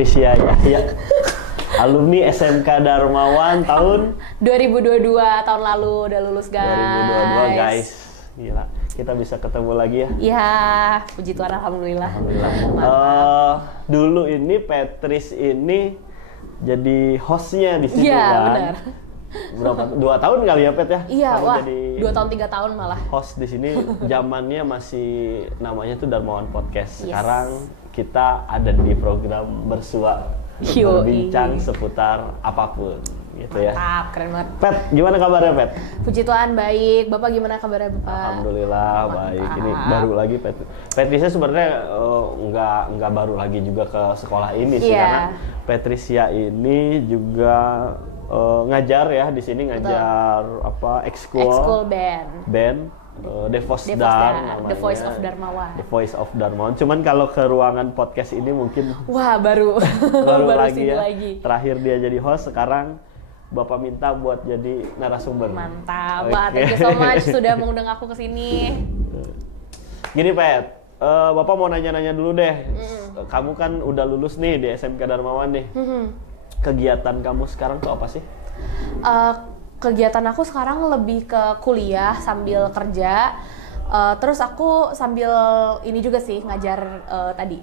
Patricia Yahya, alumni SMK Darmawan tahun 2022 tahun lalu udah lulus guys. 2022 guys. Gila, kita bisa ketemu lagi ya. Iya, puji Tuhan alhamdulillah. Dulu ini Patrice ini jadi hostnya di sini Iya, kan. benar. Berapa? 2 tahun kali ya, Pet ya? Iya, kamu wah. jadi 2 tahun 3 tahun malah. host di sini. Zamannya masih namanya tuh Darmawan Podcast. Yes. Sekarang kita ada di program bersua, Yoi. berbincang seputar apapun gitu ya. Mantap, keren banget. Pet, gimana kabarnya, Pet? Puji Tuhan baik. Bapak gimana kabarnya, Bapak? Alhamdulillah baik. Mantap. Ini baru lagi Patricia sebenarnya nggak baru lagi juga ke sekolah ini sih, Iya. karena Patricia ini juga ngajar ya di sini, ngajar apa Ekskul band. Devos Devos Dar Dar, namanya. The Voice of Darmawan. The Voice of Darmawan. Cuman kalau ke ruangan podcast ini mungkin Wah, baru baru lagi sini ya. lagi. Terakhir dia jadi host, sekarang Bapak minta buat jadi narasumber. Mantap. Oke. Wah, thank you so much sudah mengundang aku ke sini. Gini, Pet, Bapak mau nanya-nanya dulu deh. Kamu kan udah lulus nih di SMK Darmawan nih. Kegiatan kamu sekarang tuh apa sih? Kegiatan aku sekarang lebih ke kuliah sambil kerja. Terus aku sambil ini juga sih ngajar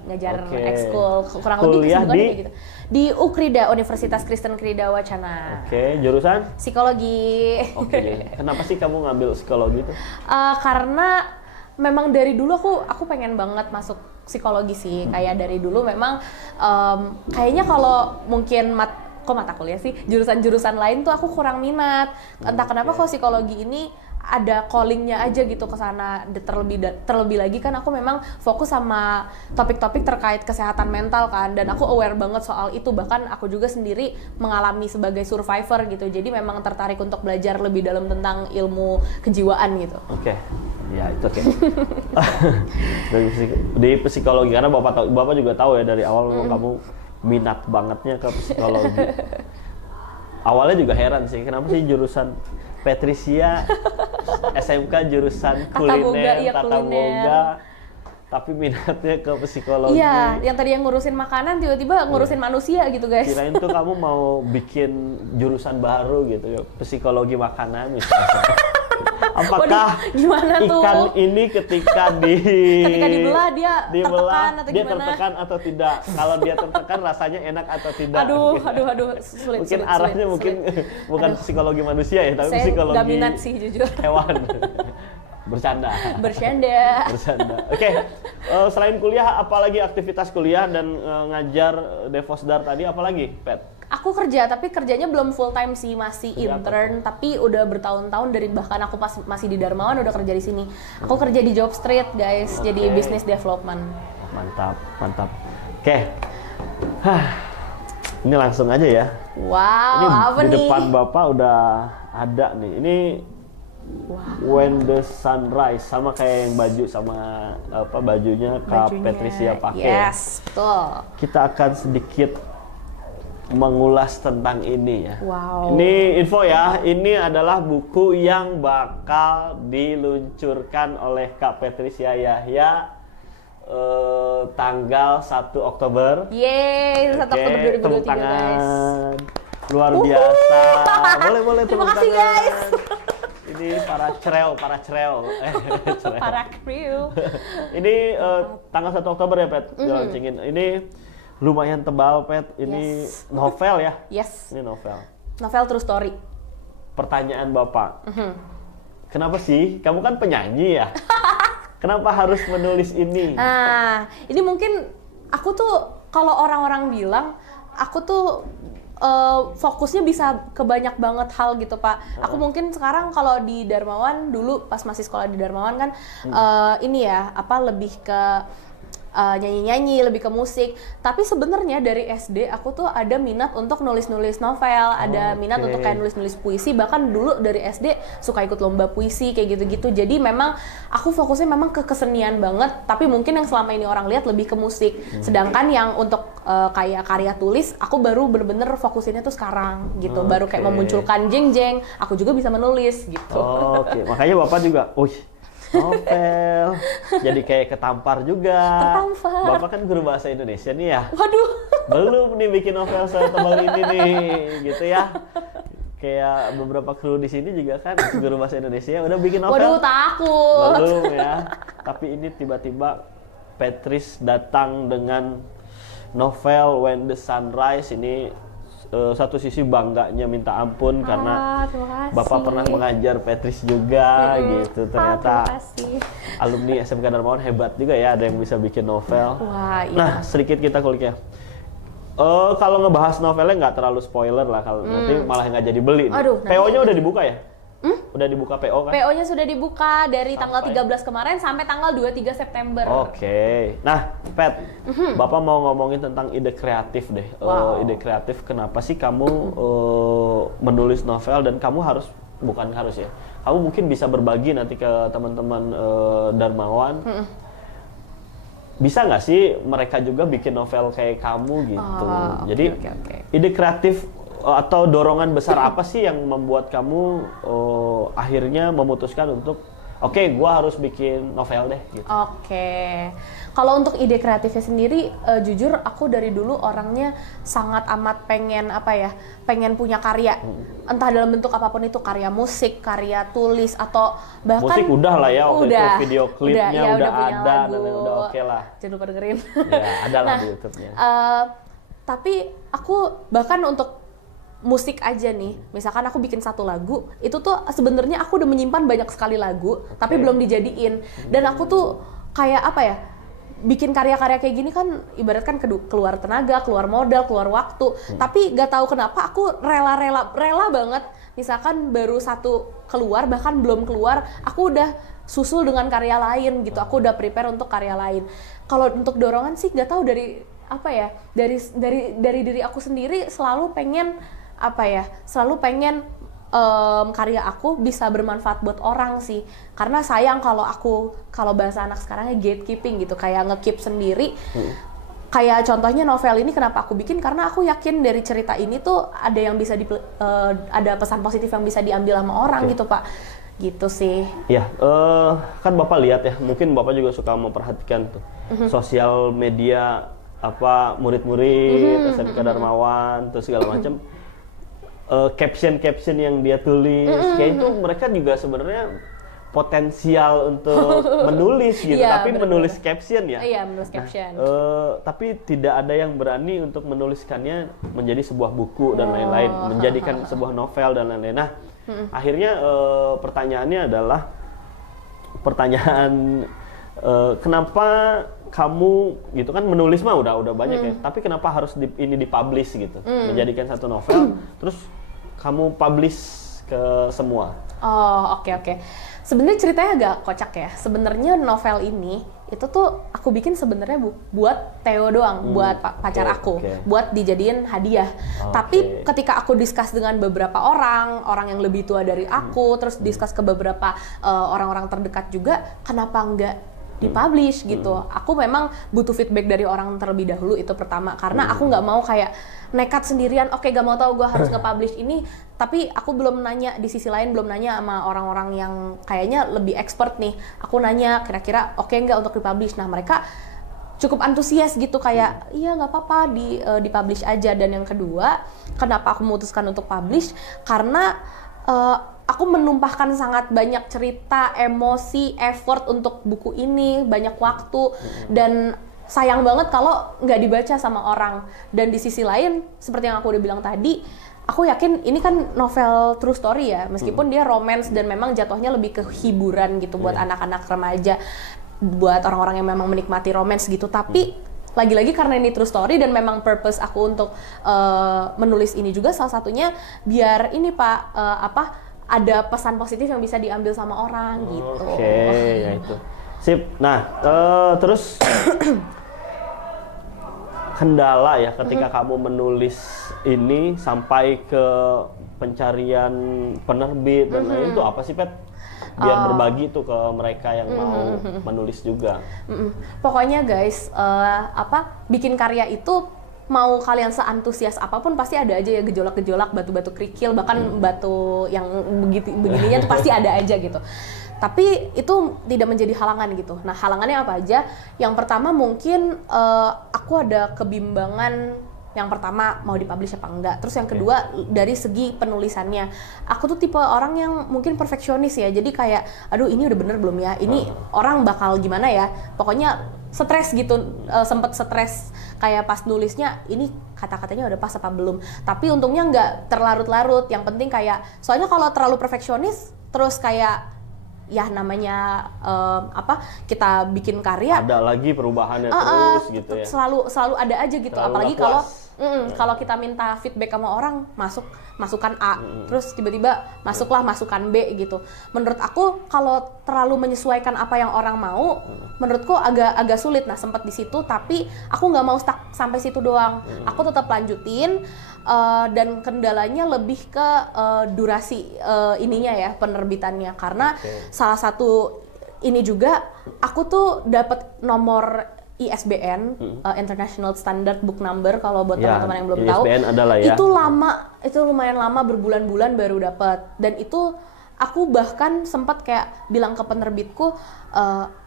ngajar Oke. ekskul, kurang Kuliah lebih kesibukannya di? kayak gitu. Di UKRIDA, Universitas Kristen Krida Wacana. Oke, jurusan? Psikologi. Oke. Kenapa sih kamu ngambil psikologi tuh? Karena memang dari dulu aku pengen banget masuk psikologi sih. Kayak dari dulu memang kayaknya kalau mungkin mata kuliah sih, jurusan-jurusan lain tuh aku kurang minat. Entah kenapa kalau psikologi ini ada callingnya aja gitu ke sana. Terlebih lagi kan aku memang fokus sama topik-topik terkait kesehatan mental kan, dan aku aware banget soal itu. Bahkan aku juga sendiri mengalami sebagai survivor gitu. Jadi memang tertarik untuk belajar lebih dalam tentang ilmu kejiwaan gitu. Oke. Ya, itu oke. Di psikologi, karena Bapak juga tahu ya dari awal kamu minat bangetnya ke psikologi. Awalnya juga heran sih, kenapa sih jurusan Patricia SMK jurusan kuliner, tata boga, tapi minatnya ke psikologi. Iya, yang tadi yang ngurusin makanan tiba-tiba ngurusin manusia gitu guys. Kirain tuh kamu mau bikin jurusan baru gitu, psikologi makanan misalnya. Apakah Waduh, gimana tuh? ikan ini ketika dibelah dia tertekan atau dia gimana? tertekan atau tidak? Kalau dia tertekan rasanya enak atau tidak? Aduh, Gitu. sulit. Mungkin arahnya bukan psikologi manusia ya, tapi Saya psikologi nggak minat sih jujur. hewan. Bercanda. Oke. Selain kuliah, apalagi aktivitas kuliah dan ngajar Devosdar tadi, apalagi, Pet? Aku kerja, tapi kerjanya belum full time sih, masih Kerja intern. Tapi udah bertahun-tahun dari bahkan aku pas masih di Darmawan udah kerja di sini. Aku kerja di Job Street guys, jadi business development. Mantap. Oke. Ini langsung aja ya. Wow, Ini apa di nih? depan Bapak udah ada nih. Ini When the Sunrise, sama kayak yang baju sama bajunya Kak Patricia pakai. Yes, betul. Kita akan sedikit mengulas tentang ini ya. Wow. Ini info ya, ini adalah buku yang bakal diluncurkan oleh Kak Patricia Yahya tanggal 1 Oktober. Yeay, 1 Oktober 2023 tepuk guys. tangan. Luar biasa. Boleh Terima tepuk kasih, tangan. guys. Ini para crel. Para kru. Ini tanggal 1 Oktober ya, Pet. Launchingin. Ini lumayan tebal, Pet. Ini novel ya? Yes. Ini novel. Novel true story. Pertanyaan Bapak. Kenapa sih? Kamu kan penyanyi ya? Kenapa harus menulis ini? Nah, ini mungkin aku tuh kalau orang-orang bilang aku tuh fokusnya bisa ke banyak banget hal gitu Pak. Aku mungkin sekarang kalau di Darmawan dulu pas masih sekolah di Darmawan kan ini ya lebih ke nyanyi-nyanyi, lebih ke musik. Tapi sebenarnya dari SD aku tuh ada minat untuk nulis-nulis novel, ada minat untuk kayak nulis-nulis puisi. Bahkan dulu dari SD suka ikut lomba puisi kayak gitu-gitu. Jadi memang aku fokusnya memang ke kesenian banget. Tapi mungkin yang selama ini orang lihat lebih ke musik. Sedangkan yang untuk kayak karya tulis, aku baru bener-bener fokusinnya tuh sekarang gitu. Baru kayak memunculkan jeng-jeng, aku juga bisa menulis gitu. Oke. Makanya Bapak juga, Novel. Jadi kayak ketampar juga. Ketampar. Bapak kan guru bahasa Indonesia nih ya. Waduh. Belum nih bikin novel setebal ini nih, gitu ya. Kayak beberapa kru di sini juga kan guru bahasa Indonesia udah bikin novel. Waduh, takut. Belum ya. Tapi ini tiba-tiba Patrice datang dengan novel When the Sunrise. Ini satu sisi bangganya minta ampun karena terima kasih. Bapak pernah mengajar Patrice juga gitu. Ternyata terima kasih. alumni SMK Darmawan hebat juga ya, ada yang bisa bikin novel. Wah, iya. Nah, sedikit kita kulik ya. Kalau ngebahas novelnya nggak terlalu spoiler lah, kalau nanti malah nggak jadi beli. Aduh, PO-nya udah dibuka ya? Udah dibuka PO kan? PO-nya sudah dibuka dari tanggal 13 kemarin sampai tanggal 23 September. Oke. Nah, Pat, Bapak mau ngomongin tentang ide kreatif deh. Ide kreatif, kenapa sih kamu menulis novel dan kamu harus, bukan harus ya, kamu mungkin bisa berbagi nanti ke teman-teman Darmawan. Bisa nggak sih mereka juga bikin novel kayak kamu gitu? Jadi ide kreatif atau dorongan besar apa sih yang membuat kamu akhirnya memutuskan untuk gua harus bikin novel deh gitu? Kalau untuk ide kreatifnya sendiri, jujur aku dari dulu orangnya sangat amat pengen punya karya, entah dalam bentuk apapun itu, karya musik, karya tulis, atau bahkan musik udah lah ya, udah, itu video klipnya udah ada dan udah oke lah. Jangan lupa dengerin. Ya, ada lah di YouTube-nya. Tapi aku bahkan untuk musik aja nih, misalkan aku bikin satu lagu, itu tuh sebenarnya aku udah menyimpan banyak sekali lagu, tapi belum dijadiin. Dan aku tuh kayak bikin karya-karya kayak gini kan ibaratkan keluar tenaga, keluar modal, keluar waktu. Tapi gak tahu kenapa aku rela banget. Misalkan baru satu keluar, bahkan belum keluar, aku udah susul dengan karya lain gitu. Aku udah prepare untuk karya lain. Kalau untuk dorongan sih gak tahu dari diri aku sendiri selalu pengen karya aku bisa bermanfaat buat orang sih, karena sayang kalau bahasa anak sekarangnya gatekeeping gitu, kayak nge-keep sendiri. Kayak contohnya novel ini kenapa aku bikin, karena aku yakin dari cerita ini tuh ada yang bisa ada pesan positif yang bisa diambil sama orang gitu Pak, gitu sih. Ya, kan Bapak lihat ya, mungkin Bapak juga suka memperhatikan tuh sosial media murid-murid SMK Darmawan terus segala macam. Caption yang dia tulis kayak itu, mereka juga sebenarnya potensial untuk menulis gitu, tapi menulis caption ya. Iya, menulis caption. Tapi tidak ada yang berani untuk menuliskannya menjadi sebuah buku dan lain-lain, menjadikan sebuah novel dan lain-lain. Nah, akhirnya pertanyaannya adalah kenapa kamu gitu kan, menulis mah udah banyak ya, tapi kenapa harus ini dipublish gitu, menjadikan satu novel terus kamu publish ke semua? Oke. Sebenarnya ceritanya agak kocak ya. Sebenarnya novel ini itu tuh aku bikin sebenarnya buat Theo doang, buat pacar aku, buat dijadiin hadiah. Tapi ketika aku discuss dengan beberapa orang yang lebih tua dari aku, terus discuss ke beberapa orang-orang terdekat juga, kenapa enggak dipublish gitu. Aku memang butuh feedback dari orang terlebih dahulu, itu pertama, karena aku nggak mau kayak nekat sendirian, gak mau tahu gue harus nge-publish ini, tapi aku belum nanya, di sisi lain belum nanya sama orang-orang yang kayaknya lebih expert nih. Aku nanya kira-kira nggak untuk dipublish. Nah, mereka cukup antusias gitu, kayak iya nggak apa-apa dipublish aja. Dan yang kedua, kenapa aku memutuskan untuk publish, karena aku menumpahkan sangat banyak cerita, emosi, effort untuk buku ini, banyak waktu, dan sayang banget kalau nggak dibaca sama orang. Dan di sisi lain, seperti yang aku udah bilang tadi, aku yakin ini kan novel true story ya, meskipun dia romance dan memang jatuhnya lebih ke hiburan gitu buat anak-anak remaja, buat orang-orang yang memang menikmati romance gitu. Tapi lagi-lagi karena ini true story dan memang purpose aku untuk menulis ini juga salah satunya biar ini Pak, ada pesan positif yang bisa diambil sama orang gitu. Ya itu. Sip. Nah, terus kendala ya ketika kamu menulis ini sampai ke pencarian penerbit dan lain itu apa sih, Pet? Biar berbagi tuh ke mereka yang mau menulis juga. Pokoknya guys, bikin karya itu mau kalian seantusias apapun pasti ada aja ya gejolak-gejolak, batu-batu kerikil, bahkan batu yang begininya tuh pasti ada aja gitu. Tapi itu tidak menjadi halangan gitu. Nah, halangannya apa aja? Yang pertama mungkin aku ada kebimbangan. Yang pertama mau dipublish apa enggak. Terus yang kedua dari segi penulisannya. Aku tuh tipe orang yang mungkin perfeksionis ya. Jadi kayak aduh ini udah bener belum ya? Ini orang bakal gimana ya? Pokoknya stres gitu, sempet stres kayak pas nulisnya ini kata-katanya udah pas apa belum. Tapi untungnya nggak terlarut-larut. Yang penting kayak soalnya kalau terlalu perfeksionis terus kayak ya namanya kita bikin karya ada lagi perubahannya terus gitu ya. Selalu ada aja gitu. Terlalu apalagi kalau kita minta feedback sama orang masukan A terus tiba-tiba masuklah masukan B gitu. Menurut aku kalau terlalu menyesuaikan apa yang orang mau, menurutku agak sulit. Nah, sempat di situ tapi aku nggak mau stuck sampai situ doang. Aku tetap lanjutin. Dan kendalanya lebih ke durasi ininya ya, penerbitannya, karena salah satu ini juga aku tuh dapat nomor ISBN, International Standard Book Number, kalau buat teman-teman yang belum tahu. ISBN adalah ya. Itu lumayan lama, berbulan-bulan baru dapat. Dan itu aku bahkan sempat kayak bilang ke penerbitku,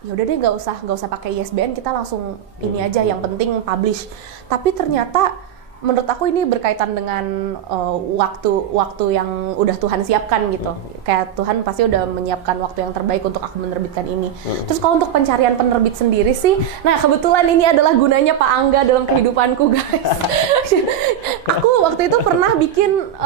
ya udah deh nggak usah pakai ISBN, kita langsung ini aja, yang penting publish. Tapi ternyata menurut aku ini berkaitan dengan waktu yang udah Tuhan siapkan gitu. Kayak Tuhan pasti udah menyiapkan waktu yang terbaik untuk aku menerbitkan ini. Terus kalau untuk pencarian penerbit sendiri sih, nah kebetulan ini adalah gunanya Pak Angga dalam kehidupanku, guys. Aku waktu itu pernah bikin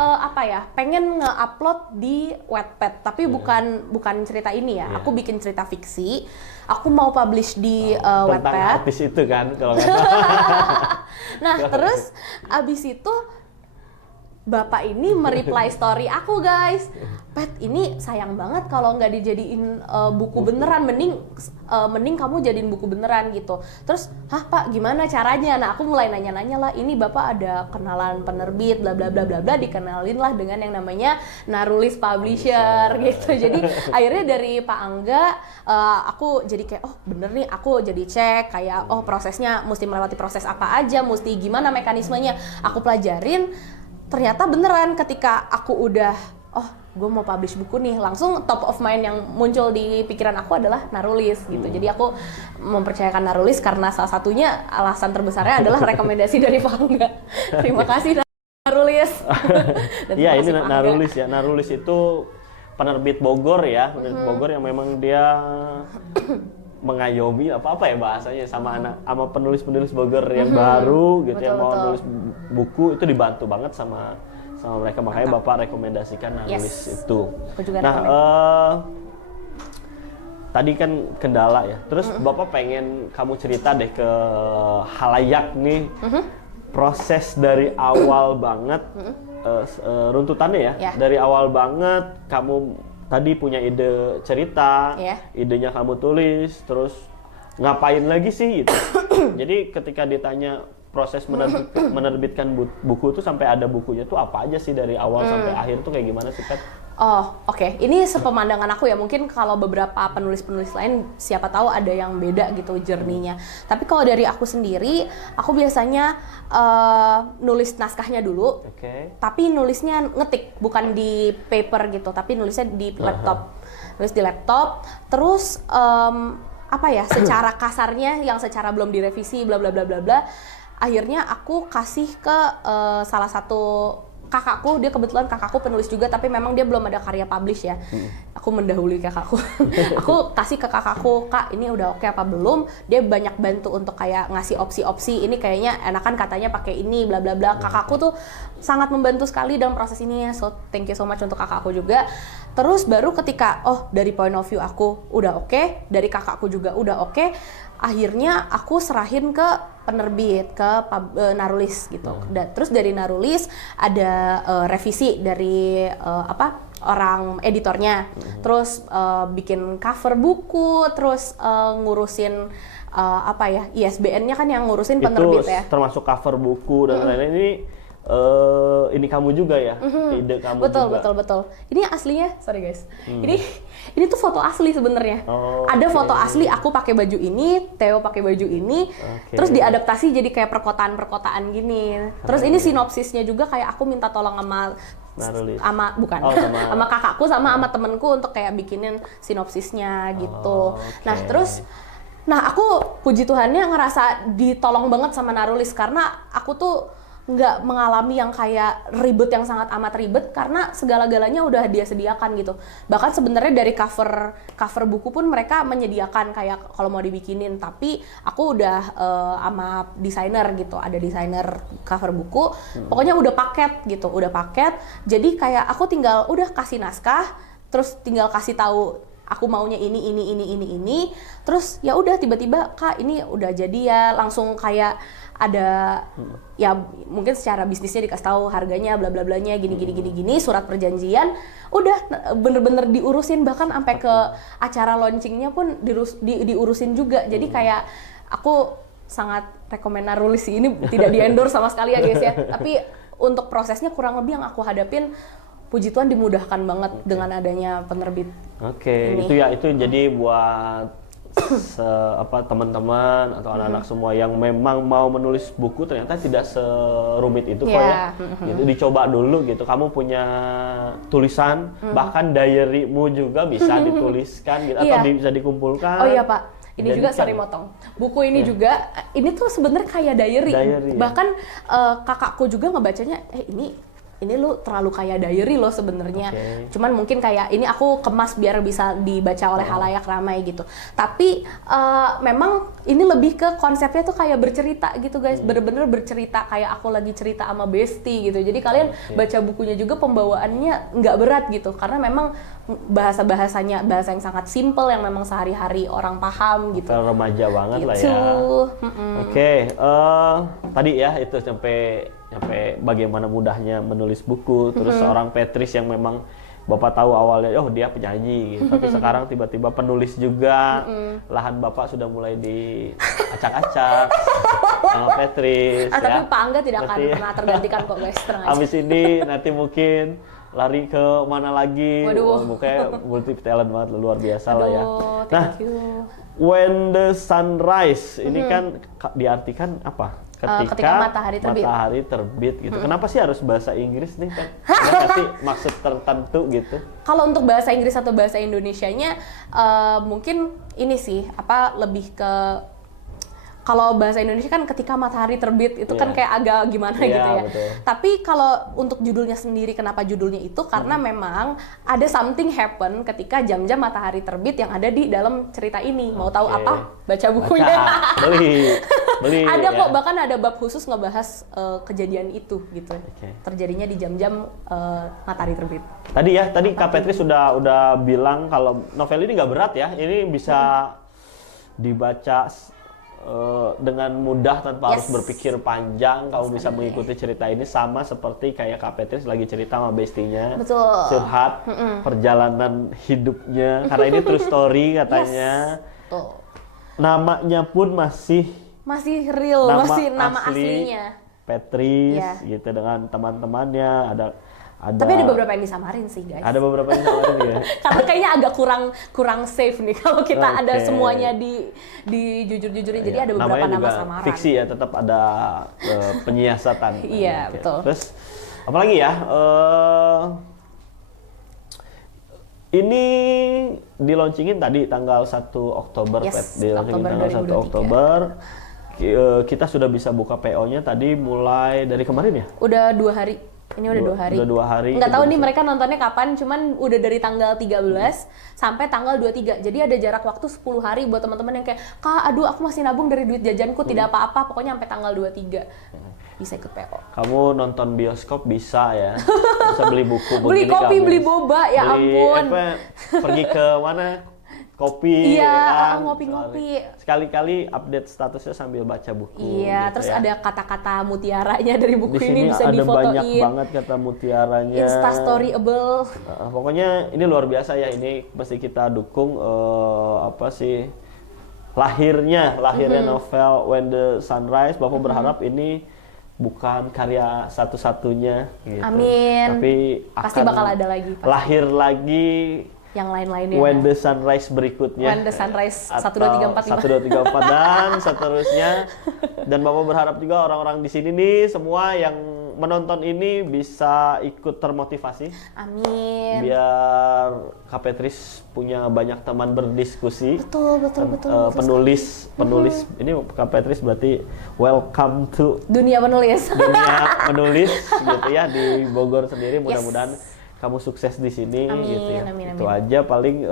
pengen nge-upload di Wattpad, tapi bukan cerita ini ya. Aku bikin cerita fiksi. Aku mau publish di Wattpad. Tentang artis itu kan kalau nggak salah. Nah, terus abis itu Bapak ini mereply story aku, guys. Pet, ini sayang banget kalau nggak dijadiin buku beneran, mending kamu jadiin buku beneran gitu. Terus, Pak, gimana caranya? Nah, aku mulai nanya-nanya lah, ini Bapak ada kenalan penerbit, bla bla bla bla bla, dikenalin lah dengan yang namanya Narulis Publisher gitu. Jadi akhirnya dari Pak Angga, aku jadi kayak, oh bener nih, aku jadi cek kayak, oh prosesnya mesti melewati proses apa aja, mesti gimana mekanismenya, aku pelajarin. Ternyata beneran ketika aku udah, gue mau publish buku nih, langsung top of mind yang muncul di pikiran aku adalah Narulis gitu. Jadi aku mempercayakan Narulis karena salah satunya alasan terbesarnya adalah rekomendasi dari Pak Angga. Terima kasih Narulis. Iya, ini Narulis ya. Narulis itu penerbit Bogor ya, penerbit Bogor yang memang dia mengayomi apa ya bahasanya sama penulis-penulis Bogor yang baru gitu, yang mau nulis buku, itu dibantu banget sama mereka. Makanya Bapak rekomendasikan Narulis itu. Nah, tadi kan kendala ya. Terus Bapak pengen kamu cerita deh ke halayak nih, proses dari awal banget, runtutannya ya. Dari awal banget kamu tadi punya ide cerita, idenya kamu tulis, terus ngapain lagi sih gitu. Jadi ketika ditanya proses menerbitkan buku itu sampai ada bukunya tuh apa aja sih dari awal sampai akhir tuh kayak gimana sih, Pet? Oh, oke. Ini sepemandangan aku ya. Mungkin kalau beberapa penulis-penulis lain siapa tahu ada yang beda gitu journey-nya. Tapi kalau dari aku sendiri, aku biasanya nulis naskahnya dulu. Tapi nulisnya ngetik, bukan di paper gitu, tapi nulisnya di laptop. Nulis di laptop, terus secara kasarnya yang secara belum direvisi bla bla bla bla bla. Akhirnya aku kasih ke salah satu kakakku, dia kebetulan kakakku penulis juga, tapi memang dia belum ada karya publish ya. Aku mendahului kakakku. Aku kasih ke kakakku, Kak, ini udah oke apa belum? Dia banyak bantu untuk kayak ngasih opsi-opsi, ini kayaknya enakan katanya pakai ini, bla bla bla. Kakakku tuh sangat membantu sekali dalam proses ini ya, so thank you so much untuk kakakku juga. Terus baru ketika, dari point of view aku udah oke, dari kakakku juga udah oke, akhirnya aku serahin ke penerbit, ke Narulis gitu. Terus dari Narulis ada revisi dari orang editornya, terus bikin cover buku, terus ngurusin ISBN-nya kan yang ngurusin penerbit itu ya. Termasuk cover buku dan lain-lain. Ini ini kamu juga ya, ide kamu betul, juga. betul. Ini aslinya, sorry guys. Ini tuh foto asli sebenarnya. Oh, ada foto asli aku pakai baju ini, Theo pakai baju ini, terus diadaptasi jadi kayak perkotaan-perkotaan gini. Terus ini sinopsisnya juga kayak aku minta tolong sama sama kakakku sama temenku untuk kayak bikinin sinopsisnya gitu. Nah aku puji Tuhannya ngerasa ditolong banget sama Narulis karena aku tuh nggak mengalami yang kayak ribet yang sangat amat ribet karena segala-galanya udah dia sediakan gitu. Bahkan sebenarnya dari cover buku pun mereka menyediakan kayak kalau mau dibikinin, tapi aku udah sama desainer gitu, ada desainer cover buku. Pokoknya udah paket. Jadi kayak aku tinggal udah kasih naskah, terus tinggal kasih tahu aku maunya ini. Terus ya udah tiba-tiba Kak ini udah jadi ya, langsung kayak ada ya mungkin secara bisnisnya dikasih tahu harganya bla bla blanya gini surat perjanjian udah bener-bener diurusin, bahkan sampai ke acara launchingnya pun diurusin juga. Jadi kayak aku sangat rekomen Narulis ini, tidak di-endorse sama sekali ya guys ya, tapi untuk prosesnya kurang lebih yang aku hadapin puji Tuhan dimudahkan banget dengan adanya penerbit. Itu jadi buat teman-teman atau anak-anak semua yang memang mau menulis buku ternyata tidak serumit itu kok ya. Gitu, dicoba dulu gitu. Kamu punya tulisan, bahkan diary-mu juga bisa dituliskan gitu, atau bisa dikumpulkan. Oh iya Pak, ini juga sorry motong. Buku ini juga, ini tuh sebenarnya kayak diary. Bahkan kakakku juga ngebacanya, ini lu terlalu kayak diary lo sebenarnya. Cuman mungkin kayak ini aku kemas biar bisa dibaca oleh halayak ramai gitu. Tapi memang ini lebih ke konsepnya tuh kayak bercerita gitu guys. Bener-bener bercerita kayak aku lagi cerita sama bestie gitu. Jadi kalian baca bukunya juga pembawaannya nggak berat gitu. Karena memang bahasanya bahasa yang sangat simple yang memang sehari-hari orang paham gitu. Remaja banget gitu. lah ya. Tadi ya itu sampai bagaimana mudahnya menulis buku, terus seorang Petris yang memang Bapak tahu awalnya, dia penyanyi gitu. Tapi sekarang tiba-tiba penulis juga, lahan Bapak sudah mulai diacak-acak sama Petris. Tapi Pak Angga tidak akan pernah tergantikan kok guys, tenang aja. Abis ini nanti mungkin lari ke mana lagi, mukanya multi talent banget, luar biasa lah ya. Nah, When the Sunrise, ini kan diartikan apa? Ketika matahari terbit gitu. Kenapa sih harus bahasa Inggris nih kan? Ada sih maksud tertentu gitu? Kalau untuk bahasa Inggris atau bahasa Indonesianya mungkin ini sih lebih ke, kalau bahasa Indonesia kan ketika matahari terbit itu kan kayak agak gimana gitu ya. Betul. Tapi kalau untuk judulnya sendiri, kenapa judulnya itu? Karena memang ada something happen ketika jam-jam matahari terbit yang ada di dalam cerita ini. Mau tahu apa? Baca bukunya. Beli. Ada kok, bahkan ada bab khusus ngebahas kejadian itu gitu. Terjadinya di jam-jam matahari terbit. Tadi Kak Petri sudah bilang kalau novel ini nggak berat ya. Ini bisa dibaca dengan mudah tanpa harus berpikir panjang. Kamu bisa mengikuti cerita ini sama seperti kayak Kak Petris lagi cerita sama bestinya. Betul. Curhat perjalanan hidupnya, karena ini true story katanya. Betul. Namanya pun masih real, masih nama aslinya Petris gitu, dengan teman-temannya ada. Tapi ada beberapa yang disamarin sih guys. Ada beberapa yang disamarin ya. Karena kayaknya agak kurang safe nih kalau kita ada semuanya di jujur-jujurin. Jadi ada beberapa nama samaran. Fiksi ya, tetap ada penyiasatan. Iya, betul. Terus apalagi ya? Ini di-launchingin tadi tanggal 1 Oktober. Di-launchingin tanggal 1 Oktober. Kita sudah bisa buka PO-nya tadi mulai dari kemarin ya? Udah 2 hari. Ini udah 2 hari. Nggak tahu nih mereka nontonnya kapan, cuman udah dari tanggal 13 sampai tanggal 23. Jadi ada jarak waktu 10 hari buat teman-teman yang kayak, Kak, aduh aku masih nabung dari duit jajanku, tidak apa-apa, pokoknya sampai tanggal 23. Bisa ikut PO. Kamu nonton bioskop bisa ya. Bisa beli buku. Beli kopi, beli boba, ya ampun. Pergi ke mana? Kopi, iya, ngopi-ngopi. Sekali-kali update statusnya sambil baca buku. Iya, gitu terus ada kata-kata mutiaranya dari buku ini bisa difotoin. Di sini ada banyak banget kata mutiaranya. Instastoryable. Pokoknya ini luar biasa ya, ini mesti kita dukung lahirnya novel When the Sunrise. Bapak berharap ini bukan karya satu-satunya gitu. Amin. Tapi Pasti akan bakal ada lagi. Pasti. lahir lagi Yang lain-lainnya. When the Sunrise berikutnya. When the Sunrise 1, Atau 2, 3, 4, 5. 1, 2, 3, 4 dan seterusnya. Dan Bapak berharap juga orang-orang di sini nih semua yang menonton ini bisa ikut termotivasi. Amin. Biar Kak Petris punya banyak teman berdiskusi. Betul. Penulis. Ini Kak Petris berarti welcome to Dunia penulis. dunia menulis gitu ya di Bogor sendiri. Mudah-mudahan kamu sukses di sini. Amin, gitu ya. amin. Itu aja paling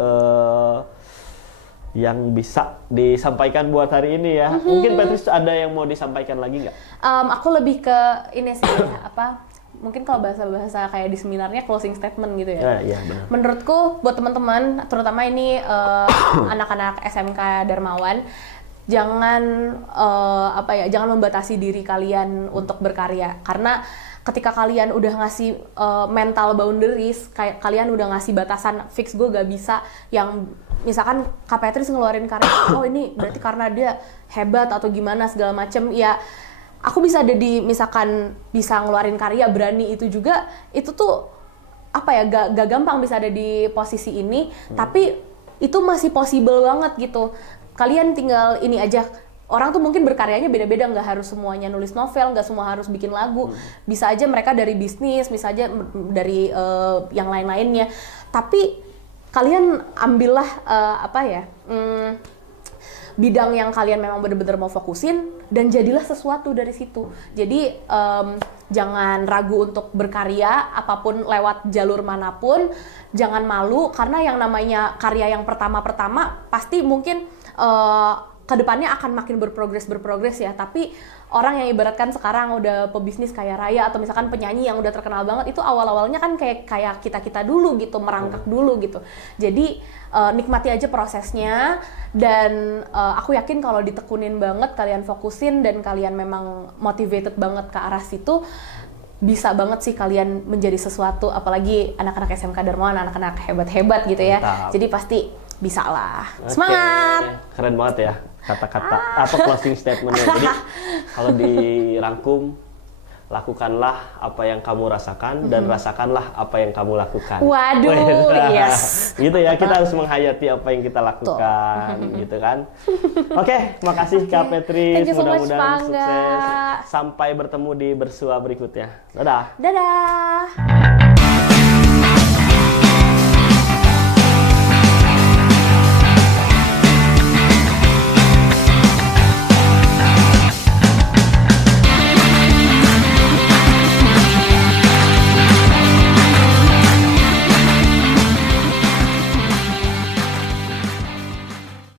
yang bisa disampaikan buat hari ini ya. Mungkin Petris ada yang mau disampaikan lagi nggak? Aku lebih ke ini sih mungkin kalau bahasa-bahasa kayak di seminarnya closing statement gitu ya. Iya, benar. Menurutku buat teman-teman, terutama ini anak-anak SMK Darmawan, jangan jangan membatasi diri kalian untuk berkarya, karena ketika kalian udah ngasih mental boundaries, kayak kalian udah ngasih batasan fix, gue gak bisa yang misalkan Kak Petris ngeluarin karya, oh ini berarti karena dia hebat atau gimana segala macem, ya aku bisa misalkan bisa ngeluarin karya, berani itu juga, itu tuh gak gampang bisa ada di posisi ini, tapi itu masih possible banget gitu. Kalian tinggal ini aja. Orang tuh mungkin berkaryanya beda-beda, nggak harus semuanya nulis novel, nggak semua harus bikin lagu. Bisa aja mereka dari bisnis, bisa aja dari yang lain-lainnya. Tapi kalian ambillah bidang yang kalian memang benar-benar mau fokusin dan jadilah sesuatu dari situ. Jadi jangan ragu untuk berkarya apapun lewat jalur manapun. Jangan malu, karena yang namanya karya yang pertama-pertama pasti mungkin kedepannya akan makin berprogres ya. Tapi orang yang ibaratkan sekarang udah pebisnis kayak Raya atau misalkan penyanyi yang udah terkenal banget, itu awal-awalnya kan kayak kita dulu gitu, merangkak dulu gitu. Jadi nikmati aja prosesnya, dan aku yakin kalau ditekunin banget, kalian fokusin dan kalian memang motivated banget ke arah situ, bisa banget sih kalian menjadi sesuatu. Apalagi anak-anak SMK Darmawan, anak-anak hebat-hebat gitu ya. Mantap. Jadi pasti bisa lah. Oke. Semangat! Keren banget ya kata-kata atau closing statementnya. Jadi kalau dirangkum, lakukanlah apa yang kamu rasakan dan rasakanlah apa yang kamu lakukan. Waduh, yes. Gitu ya, kita harus menghayati apa yang kita lakukan, gitu kan. Oke, makasih Kak Petris. Thank you so much, Mudah-mudahan Pangga. sukses. Sampai bertemu di Bersua berikutnya. Dadah. Dadah!